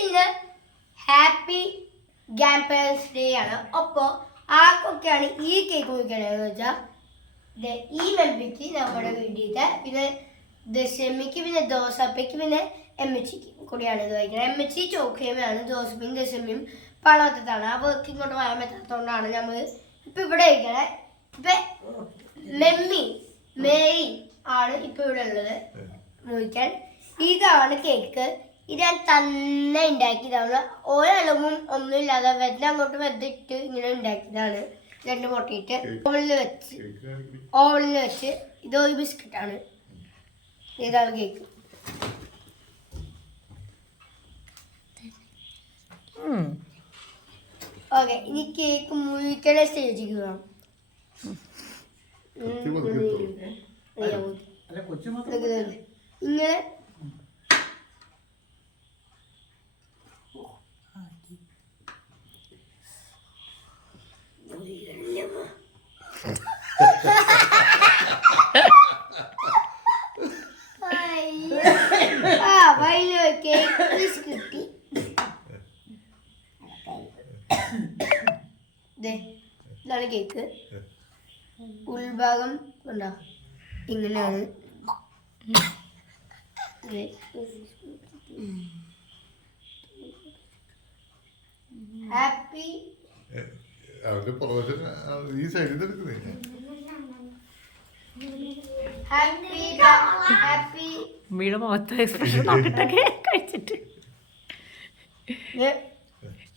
ഇന്ന് happy grand parents day ആണ്. അപ്പോൾ ആർക്കൊക്കെയാണ് ഈ കേക്ക് മുറിക്കണതെന്ന് വെച്ചാൽ ഈ മെമ്പിക്ക് നമ്മുടെ വീട്ടിലത്തെ, പിന്നെ ദശമിക്ക്, പിന്നെ ദോശപ്പയ്ക്ക്, പിന്നെ എമ്മച്ചിക്ക് കൂടിയാണ് ഇത് വയ്ക്കുന്നത്. എമ്മച്ചി ചോക്കയുമാണ്, ദോശപ്പയും ദശമിയും പണത്തതാണ്. ആ വർക്ക് ഇങ്ങോട്ട് വരാൻ പറ്റാത്തതുകൊണ്ടാണ് നമ്മൾ ഇപ്പം ഇവിടെ വയ്ക്കണേ. ഇപ്പം മേരി ആണ് ഇപ്പം ഇവിടെ ഉള്ളത് മുറിക്കാൻ. ഇതാണ് കേക്ക്. ഇത് ഞാൻ തന്നെ ഉണ്ടാക്കിയതാണ്. ഒരളവും ഒന്നുമില്ലാതെ വെറുതെ അങ്ങോട്ട് വെറുതെ ഇട്ട് ഇങ്ങനെ ഉണ്ടാക്കിയതാണ്. രണ്ട് മുട്ടയിട്ട് ഓവനിൽ വെച്ച് ഇതൊരു ബിസ്ക്കറ്റാണ്. ഇതാണ് കേക്ക്. ഓക്കെ, ഇനി കേക്ക് മുറിക്കണ സ്റ്റേജിക്ക് പോകാം. ഇങ്ങനെ കിട്ടി. ഇതാണ് കേക്ക്. ഉൾഭാഗം ഉണ്ടോ ഇങ്ങനെയാണ്. ഹാപ്പി ഈ സൈഡിൽ എടുക്കുന്നേ. ഹാപ്പി വീട് മൊത്തം എക്സ്പ്രഷൻ നോക്കിട്ടൊക്കെ കഴിച്ചിട്ട്.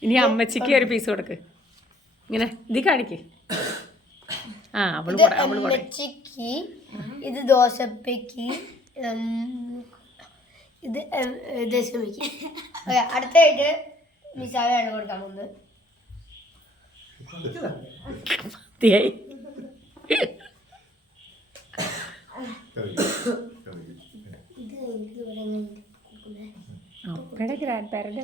ഇനി അമ്മച്ചിക്ക് ഒരു പീസ് കൊടുക്ക്. ഇങ്ങനെ ഇത് കാണിക്ക്. ആ അമ്മച്ചിക്ക്, ഇത് ദോശപ്പയ്ക്ക്, ഇത് ദശമിക്ക്. അടുത്തായിട്ട് മിസാവയാണ് കൊടുക്കാൻ പോകുന്നത്. ഗ്രാൻഡ് പാരന്റ്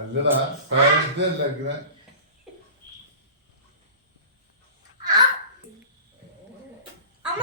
അല്ലടാ, അമ്മ